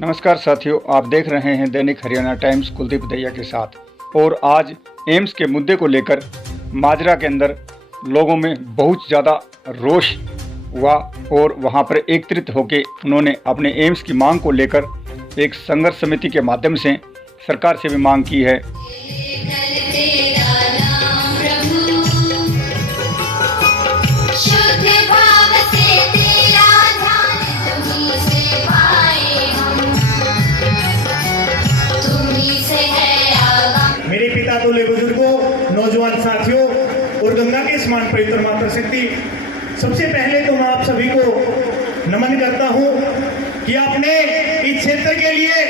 नमस्कार साथियों, आप देख रहे हैं दैनिक हरियाणा टाइम्स कुलदीप दैया के साथ। और आज एम्स के मुद्दे को लेकर माजरा के अंदर लोगों में बहुत ज़्यादा रोष हुआ और वहां पर एकत्रित होकर उन्होंने अपने एम्स की मांग को लेकर एक संघर्ष समिति के माध्यम से सरकार से भी मांग की है। मेरे पिता तुल्य बुजुर्गों, नौजवान साथियों और गंगा के समान पवित्र माता शक्ति, सबसे पहले तो मैं आप सभी को नमन करता हूं कि आपने इस क्षेत्र के लिए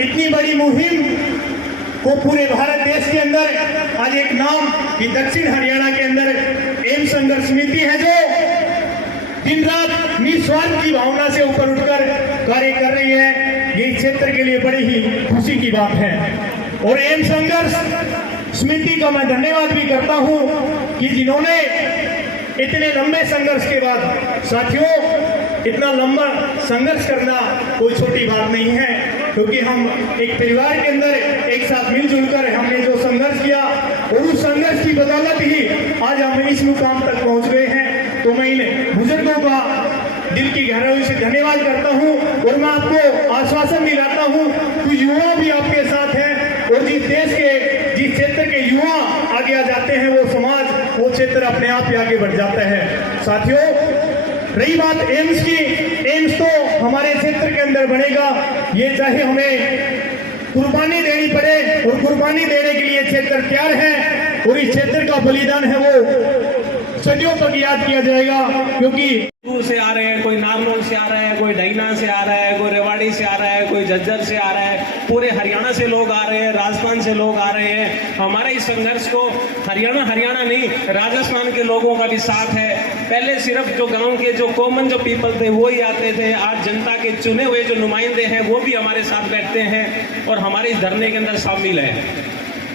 इतनी बड़ी मुहिम को पूरे भारत देश के अंदर आज एक नाम कि दक्षिण हरियाणा के अंदर एम्स संघर्ष समिति है जो दिन रात निस्वार्थ की भावना से ऊपर उठकर कार्य कर रही है। ये इस क्षेत्र के लिए बड़ी ही खुशी की बात है और एम्स संघर्ष समिति का मैं धन्यवाद भी करता हूं कि जिन्होंने इतने लंबे संघर्ष के बाद, साथियों इतना लंबा संघर्ष करना कोई छोटी बात नहीं है, क्योंकि हम एक परिवार के अंदर एक साथ मिलजुल कर हमने जो संघर्ष किया और उस संघर्ष की बदौलत ही आज हम इस मुकाम तक पहुंच गए हैं। तो मैं इन बुजुर्गों का दिल की गहराई से धन्यवाद करता हूं और मैं आपको आश्वासन दिलाता हूं कि युवा भी आपके साथ हैं और जिस क्षेत्र के युवा आगे आ जाते हैं वो समाज, वो क्षेत्र अपने आप ही आगे बढ़ जाता है। साथियों, रही बात एम्स की, एम्स तो हमारे क्षेत्र के अंदर बनेगा, ये चाहे हमें कुर्बानी देनी पड़े और कुर्बानी देने के लिए क्षेत्र तैयार है और इस क्षेत्र का बलिदान है वो सदियों तक याद किया जाएगा। क्योंकि दूर से आ रहे हैं, कोई नारनौल से आ रहा है, कोई डैना से आ रहा है, कोई रेवाड़ी से आ रहा है, कोई झज्जर से आ रहा है, पूरे हरियाणा से लोग आ रहे हैं, राजस्थान से लोग आ रहे हैं। हमारे इस संघर्ष को हरियाणा नहीं, राजस्थान के लोगों का भी साथ है। पहले सिर्फ जो गांव के जो कॉमन जो पीपल थे वो ही आते थे, आज जनता के चुने हुए जो नुमाइंदे हैं वो भी हमारे साथ बैठते हैं और हमारे इस धरने के अंदर शामिल है।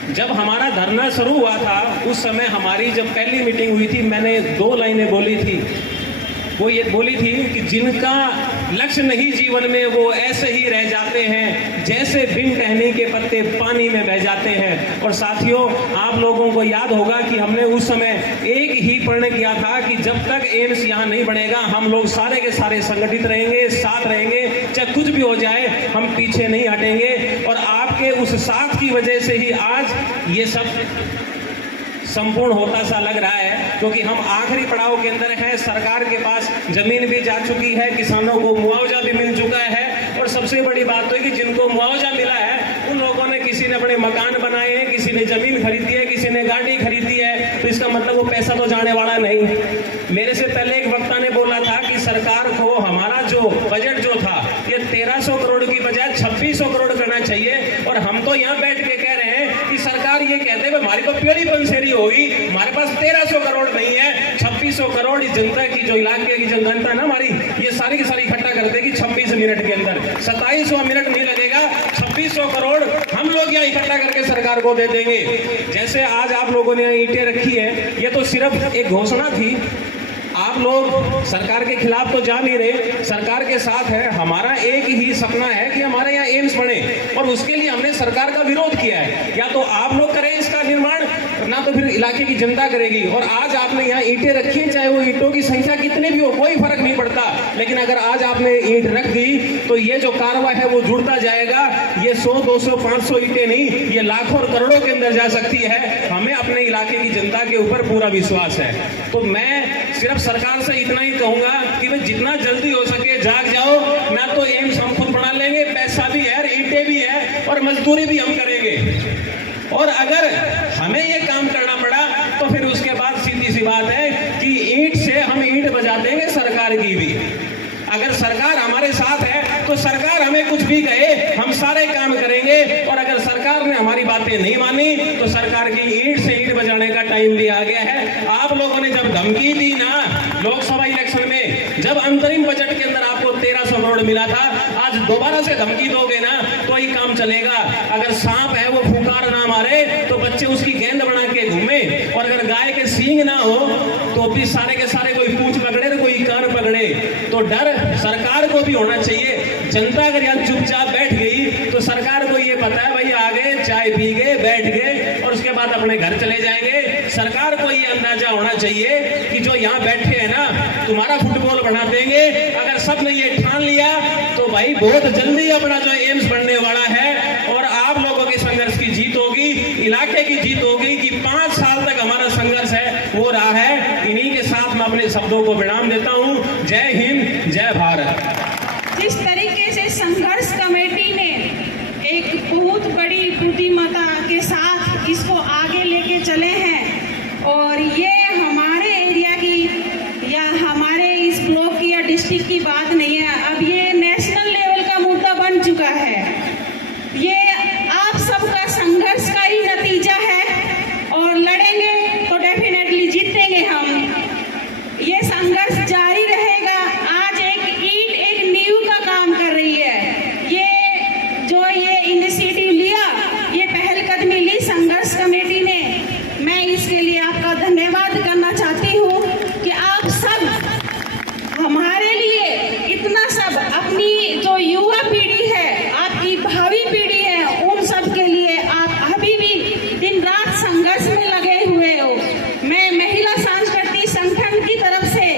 जब हमारा धरना शुरू हुआ था उस समय हमारी जब पहली मीटिंग हुई थी, मैंने 2 लाइनें बोली थी। वो ये बोली थी कि जिनका लक्ष्य नहीं जीवन में वो ऐसे ही रह जाते हैं जैसे बिन टहनी के पत्ते पानी में बह जाते हैं। और साथियों, आप लोगों को याद होगा कि हमने उस समय एक ही प्रण किया था कि जब तक एम्स यहाँ नहीं बनेगा हम लोग सारे के सारे संगठित रहेंगे, साथ रहेंगे, चाहे कुछ भी हो जाए हम पीछे नहीं हटेंगे। और आपके उस साथ की वजह से ही आज ये सब संपूर्ण होता सा लग रहा है, क्योंकि हम आखिरी पड़ाव के अंदर हैं। सरकार के पास जमीन भी जा चुकी है, किसानों को मुआवजा भी मिल चुका है और सबसे बड़ी बात तो है कि जिनको मुआवजा मिला है उन लोगों ने, किसी ने अपने मकान बनाए हैं, किसी ने जमीन खरीदी है, किसी ने गाड़ी खरीदी है, तो इसका मतलब वो पैसा तो जाने वाला नहीं। मेरे से पहले एक वक्ता ने बोला था कि सरकार को हमारा जो बजट जो था ये 1300 करोड़ की बजाय 2600 करोड़ करना चाहिए। और हम तो यहाँ बैठ के कह रहे हैं कि सरकार ये कहते हैं हमारी तो प्योरी पंसेरी होगी, हमारे पास 1300 करोड़ नहीं है, 2600 करोड़ इस जनता की जो इलाके की जनता है ना हमारी, ये सारी की सारी इकट्ठा कर देगी 26 मिनट के अंदर। 2700 मिनट नहीं लगेगा, 2600 करोड़ हम लोग यहाँ इकट्ठा करके सरकार को दे देंगे। जैसे आज आप लोगों ने यहाँ ईंटें रखी है, ये तो सिर्फ एक घोषणा थी। आप लोग सरकार के खिलाफ तो जा नहीं रहे, सरकार के साथ है। हमारा एक ही सपना है कि हमारे यहाँ एम्स बने और उसके लिए हमने सरकार का विरोध किया है। या तो आप लोग करें इसका निर्माण, ना तो फिर इलाके की जनता करेगी। और आज आपने यहाँ ईंटें रखी हैं, चाहे वो ईंटों की संख्या कितनी भी हो कोई फर्क नहीं पड़ता, लेकिन अगर आज आपने ईंट रख दी तो ये जो कारवा है वो जुड़ता जाएगा। ये 100, 200, 500 ईंटें नहीं, ये लाखों और करोड़ों के अंदर जा सकती है। हमें अपने इलाके की जनता के ऊपर पूरा विश्वास है। तो मैं सिर्फ सरकार से इतना ही कहूंगा कि भाई जितना जल्दी हो सके जाग जाओ, ना तो एम्स हम खुद बना लेंगे, पैसा भी है, ईंटें भी है और मजदूरी भी हम करेंगे। और अगर हमें ये काम करना पड़ा तो फिर उसके बाद सीधी सी बात है कि ईंट से हम ईंट बजा देंगे सरकार की भी। अगर सरकार हमारे साथ है तो सरकार हमें कुछ भी कहे हम सारे काम करेंगे। और अगर सरकार ने हमारी बातें नहीं मानी तो सरकार की ईंट से ईंट बजाने का टाइम भी आ गया है। आप लोगों ने जब धमकी दी ना लोकसभा इलेक्शन में, जब अंतरिम बजट के अंदर आपको 1300 करोड़ मिला था, आज दोबारा से धमकी दोगे ना तो ही काम चलेगा। अगर सांप है वो फुकार ना मारे तो बच्चे उसकी गेंद बना के घूमे, और अगर गाय के सींग ना हो तो भी सारे के सारे कोई पूंछ पकड़े तो कोई कोई कान पकड़े तो डर सरकार को भी होना चाहिए। जनता अगर यहाँ चुपचाप बैठ गई तो सरकार को ये पता है भाई आ गए, चाय पी गए, बैठ गए और उसके बाद अपने घर चले जाएंगे। सरकार को ये अंदाजा होना चाहिए कि जो यहाँ बैठे हैं ना, तुम्हारा फुटबॉल बना देंगे। अगर सबने ये ठान लिया तो भाई बहुत जल्दी अपना जो एम्स बनने वाला है और आप लोगों के संघर्ष की जीत होगी, इलाके की जीत होगी कि 5 साल तक हमारा संघर्ष है वो रहा है। इन्हीं के साथ मैं अपने शब्दों को विराम देता हूँ। जय हिंद, जय भारत। जिस तरीके से संघर्ष कमेटी ने एक बहुत बड़ी बुद्धिमत्ता के साथ इसको आगे लेके चले हैं और ये हमारे एरिया की या हमारे इस ब्लॉक की या डिस्ट्रिक्ट की बात नहीं है, अब ये नेशनल लेवल का मुद्दा बन चुका है। ये आप सबका संघर्ष का ही नतीजा है और लड़ेंगे तो डेफिनेटली जीतेंगे हम। ये संघर्ष जारी रहेगा। आज एक ईंट एक नींव का काम कर रही है। ये इनिशिएटिव लिया, ये पहलकदमी ली संघर्ष कमेटी ने, मैं इसके लिए आपका धन्यवाद करना चाहती हूँ कि आप सब हमारे लिए इतना सब, अपनी जो युवा पीढ़ी है, आपकी भावी पीढ़ी है, उन सब के लिए आप अभी भी दिन रात संघर्ष में लगे हुए हो। मैं महिला सांस्कृतिक संगठन की तरफ से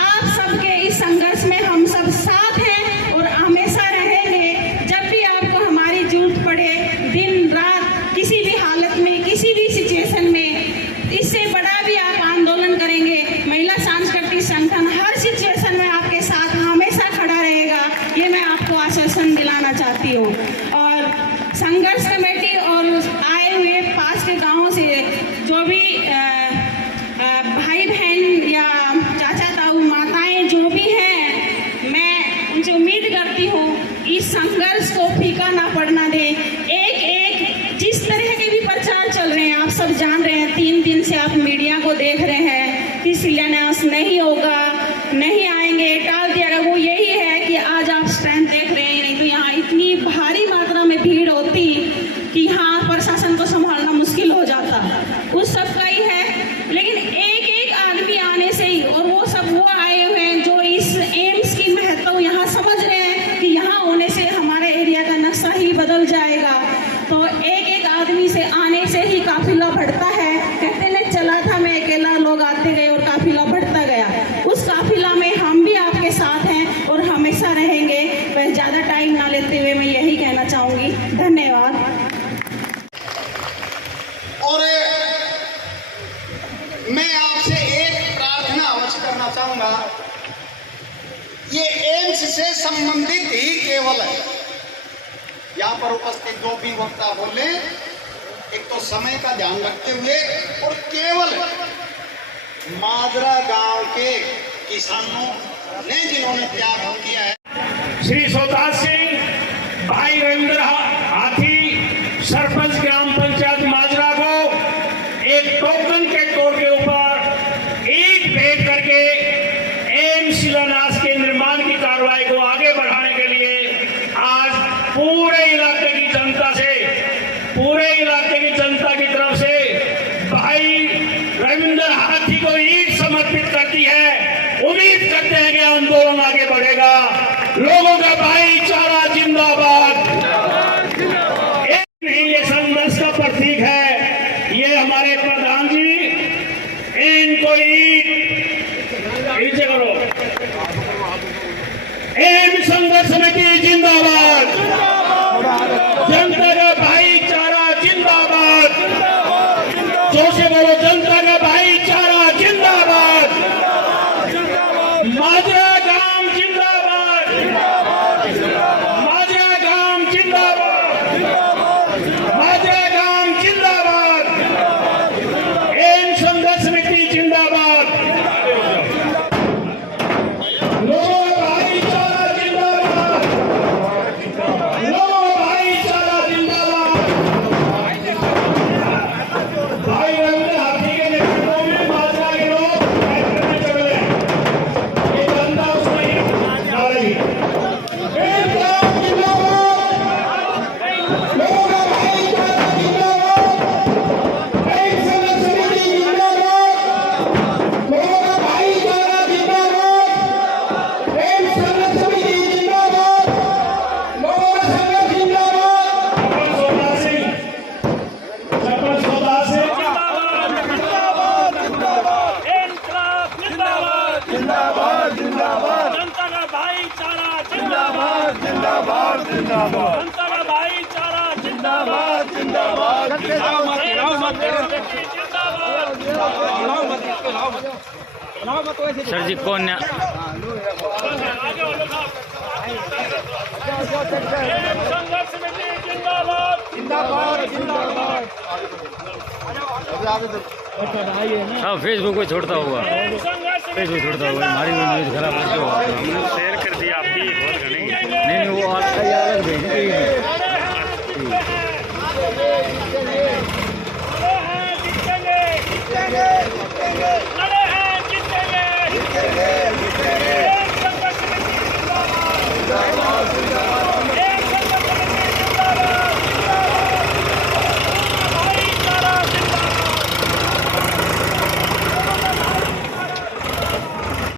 आप सबके इस संघर्ष में हम सब साथ हैं और हमेशा रहेंगे। जब भी आपको हमारी जरूरत पड़े, दिन रात किसी भी हालत में, किसी भी सिचुएशन में, इससे बड़ा भी आप आंदोलन करेंगे, महिला सांस्कृतिक संगठन हर सिचुएशन में आपके साथ हमेशा खड़ा रहेगा। ये मैं आपको आश्वासन दिलाना चाहती हूँ। और संघर्ष कमेटी और आए हुए पास के गाँवों से जो भी भाई बहन या चाचा ताऊ माताएं जो भी हैं, मैं उनसे उम्मीद करती हूँ इस संघर्ष को फीका ना पड़ना दे। एक जिस तरह के भी प्रचार चल रहे हैं, आप सब जान रहे हैं, 3 दिन से आप मीडिया को देख रहे हैं कि शिलान्यास नहीं होगा, नहीं आएंगे, टाल दिया गया। वो यही है कि आज आप स्ट्रेंथ देख रहे हैं, नहीं तो यहाँ इतनी भारी मात्रा में भीड़ होती कि यहाँ प्रशासन को संभालना मुश्किल हो जाता। उस सब का ही है, लेकिन एक एक आदमी आने से ही, और वो सब वो आए हुए हैं जो इस एम्स की महत्व यहाँ समझ रहे हैं कि यहाँ होने से हमारे एरिया का नक्शा ही बदल जाएगा। तो एक एक आदमी से आने से ही काफिला बढ़ता है। कहते न चला था मैं अकेला, लोग आते गए और काफिला बढ़ता गया। उस काफिला में हम भी आपके साथ हैं और हमेशा रहेंगे। बस ज़्यादा टाइम ना लेते हुए मैं यही कहना चाहूँगी। धन्यवाद। और मैं आपसे एक प्रार्थना अवश्य करना चाहूंगा। ये एम्स से संबंधित ही केवल यहाँ पर उपस्थित जो भी वक्ता बोले, एक तो समय का ध्यान रखते हुए और केवल माजरा गांव के किसानों ने जिन्होंने त्याग किया है। श्री सोताज सिंह, भाई रविंद्र हाथी, सरपंच ग्राम पंचायत माजरा को एक टोकन के तौर के ऊपर ईंट भेंट करके एम्स शिलान्यास के निर्माण की कार्रवाई को आगे बढ़ाने के लिए आज पूरे इलाके की जनता से, पूरे इलाके की जनता की तरफ से भाई रविंद्र हाथी को ईंट समर्पित करती है। उम्मीद करते हैं कि आंदोलन आगे बढ़ेगा। लोगों का भाईचारा जिंदाबाद। ये संघर्ष का प्रतीक है। ये हमारे प्रधान जी, इनको नीचे करो। एम संघर्ष समिति जिंदाबाद। जनता का भाईचारा जिंदाबाद। जोर से बोलो, जनता का भाईचारा जिंदाबाद। माजरा गांव जिंदाबाद। जिंदाबाद जिंदाबाद जनता का भाईचारा जिंदाबाद जिंदाबाद सर जी कौन संघर्ष समिति जिंदाबाद जिंदाबाद जिंदाबाद हाँ फेसबुक पे छोड़ता होगा फेसबुक छोड़ता होगा हमारी भी न्यूज़ खराब करके होगा शेयर कर दिया आपकी बहुत घनी नहीं वो